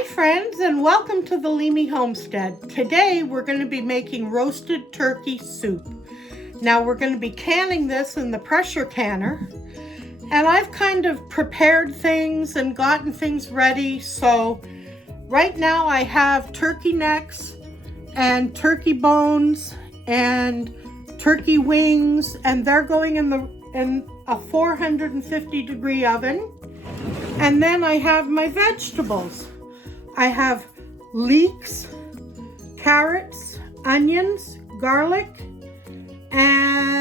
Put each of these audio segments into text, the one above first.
Hi friends, and welcome to the Leamy Homestead. Today we're going to be making roasted turkey soup. Now we're going to be canning this in the pressure canner, and I've kind of prepared things and gotten things ready. So right now I have turkey necks and turkey bones and turkey wings, and they're going in a 450 degree oven. And then I have my vegetables. I have leeks, carrots, onions, garlic, and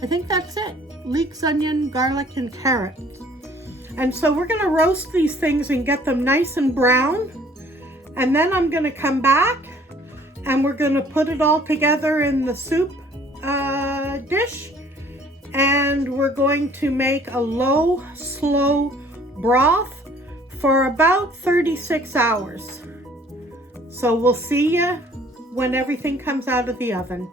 I think that's it. Leeks, onion, garlic, and carrots. And so we're going to roast these things and get them nice and brown. And then I'm going to come back and we're going to put it all together in the soup dish. And we're going to make a low, slow broth for about 36 hours. So we'll see you when everything comes out of the oven.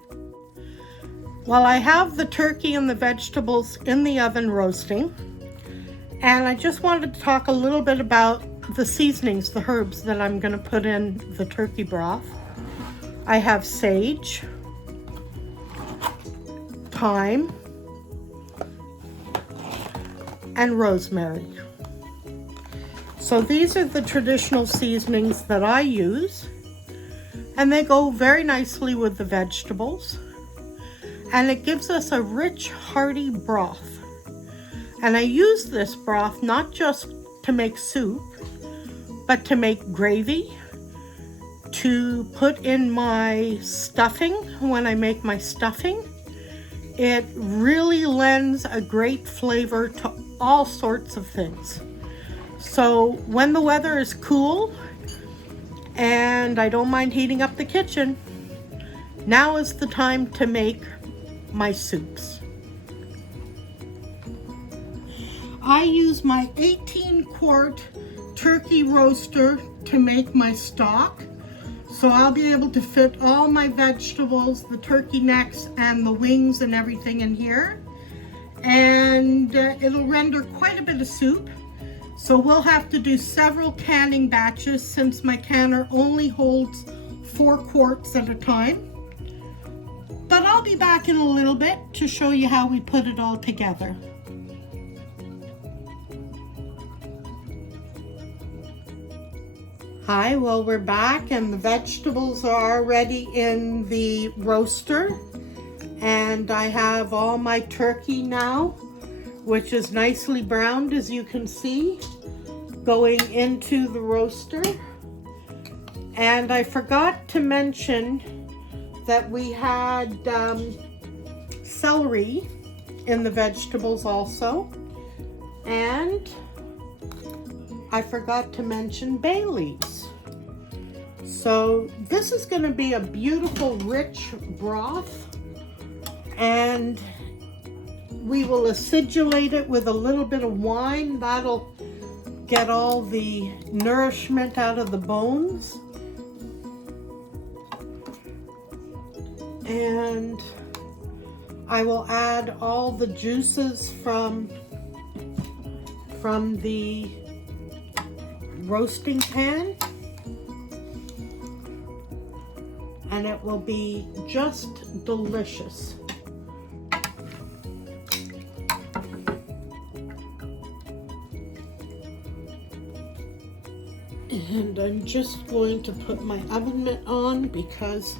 Well, I have the turkey and the vegetables in the oven roasting, and I just wanted to talk a little bit about the seasonings, the herbs that I'm going to put in the turkey broth. I have sage, thyme, and rosemary. So these are the traditional seasonings that I use, and they go very nicely with the vegetables, and it gives us a rich, hearty broth. And I use this broth not just to make soup, but to make gravy, to put in my stuffing when I make my stuffing. It really lends a great flavor to all sorts of things. So when the weather is cool and I don't mind heating up the kitchen, now is the time to make my soups. I use my 18-quart turkey roaster to make my stock. So I'll be able to fit all my vegetables, the turkey necks and the wings and everything in here. And it'll render quite a bit of soup. So we'll have to do several canning batches since my canner only holds 4 quarts at a time. But I'll be back in a little bit to show you how we put it all together. Hi, well, we're back and the vegetables are already in the roaster. And I have all my turkey now, which is nicely browned, as you can see, going into the roaster. And I forgot to mention that we had celery in the vegetables also. And I forgot to mention bay leaves. So this is going to be a beautiful, rich broth. And we will acidulate it with a little bit of wine. That'll get all the nourishment out of the bones. And I will add all the juices from the roasting pan. And it will be just delicious. And I'm just going to put my oven mitt on because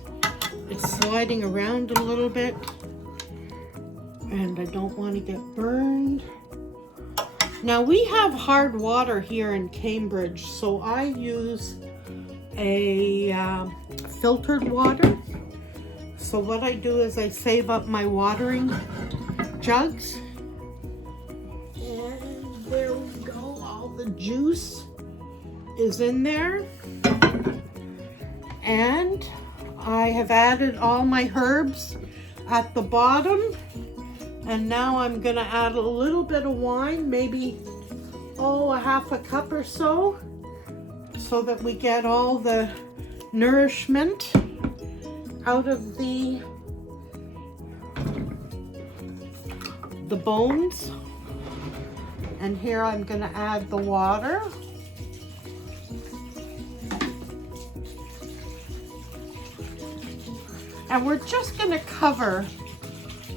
it's sliding around a little bit and I don't want to get burned. Now we have hard water here in Cambridge, so I use a filtered water. So what I do is I save up my watering jugs. And there we go, all the juice is in there. And I have added all my herbs at the bottom. And now I'm gonna add a little bit of wine, maybe, a half a cup or so that we get all the nourishment out of the bones. And here I'm going to add the water. And we're just going to cover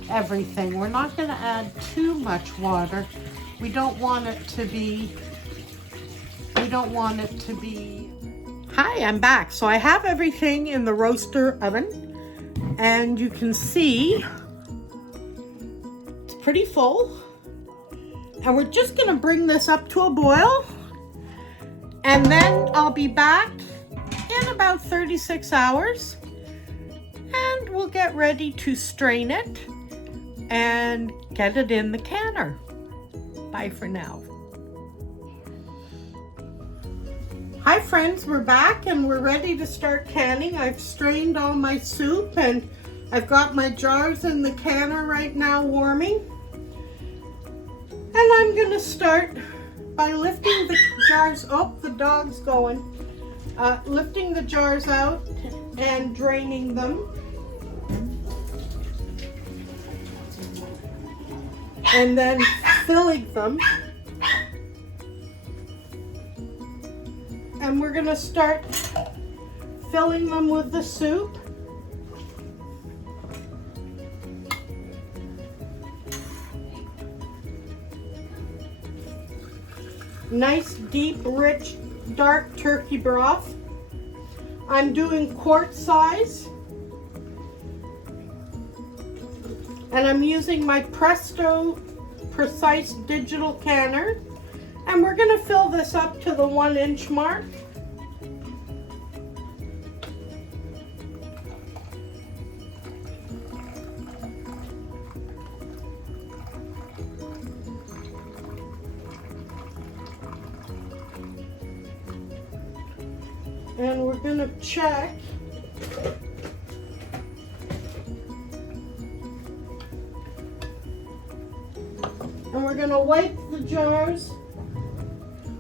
everything. We're not going to add too much water. We don't want it to be, Hi, I'm back. So I have everything in the roaster oven, and you can see it's pretty full. And we're just going to bring this up to a boil, and then I'll be back in about 36 hours, and we'll get ready to strain it and get it in the canner. Bye for now. Hi friends, we're back and we're ready to start canning. I've strained all my soup and I've got my jars in the canner right now warming. And I'm gonna start by lifting the jars, oh, the dog's going. Lifting the jars out and draining them. And then filling them. And we're gonna start filling them with the soup. Nice, deep, rich, dark turkey broth. I'm doing quart size. And I'm using my Presto Precise digital canner. And we're going to fill this up to the 1 inch mark. And we're going to check. And we're going to wipe the jars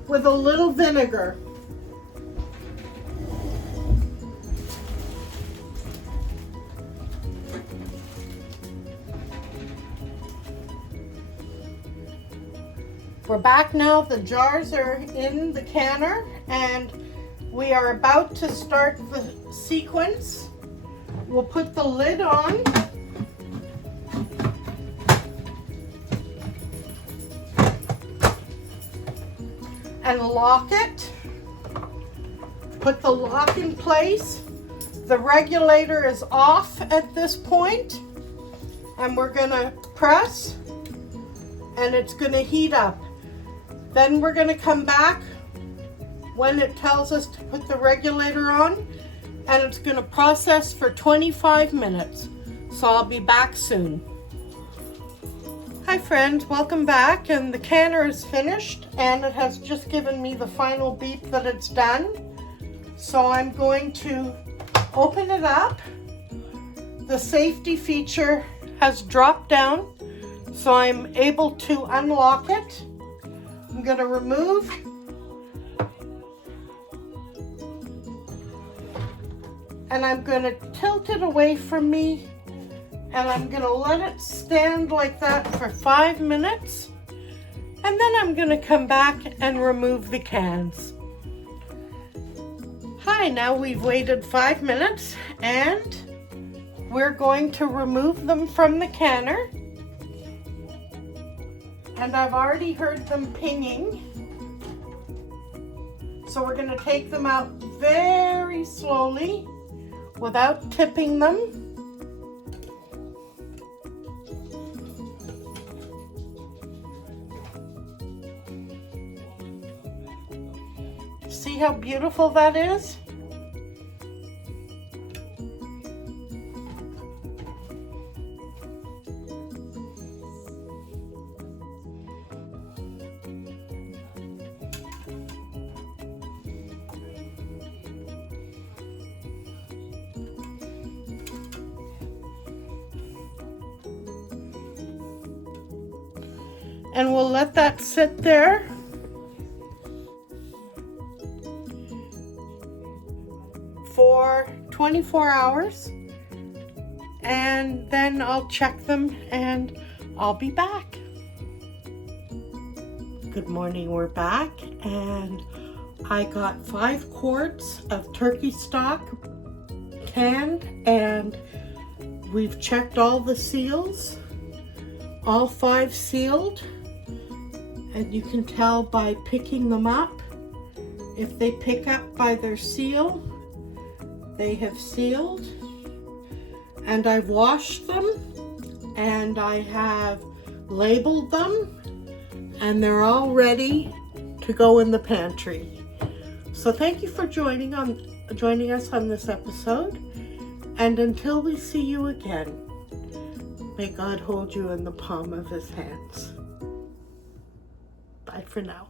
with a little vinegar. We're back now. The jars are in the canner and we are about to start the sequence. We'll put the lid on. And lock it. Put the lock in place. The regulator is off at this point, and we're gonna press and it's gonna heat up. Then we're gonna come back when it tells us to put the regulator on, and it's gonna process for 25 minutes. So I'll be back soon. Hi friends, welcome back, and the canner is finished and it has just given me the final beep that it's done. So I'm going to open it up. The safety feature has dropped down, so I'm able to unlock it. I'm going to remove. And I'm going to tilt it away from me. And I'm going to let it stand like that for 5 minutes. And then I'm going to come back and remove the cans. Hi, now we've waited 5 minutes and we're going to remove them from the canner. And I've already heard them pinging. So we're going to take them out very slowly without tipping them. See how beautiful that is? And we'll let that sit there for 24 hours, and then I'll check them and I'll be back. Good Good morning, we're back, and I got 5 quarts of turkey stock canned, and we've checked all the seals, all 5 sealed, and you can tell by picking them up. If they pick up by their seal, they have sealed. And I've washed them, and I have labeled them, and they're all ready to go in the pantry. So thank you for joining us on this episode, and until we see you again, may God hold you in the palm of his hands. Bye for now.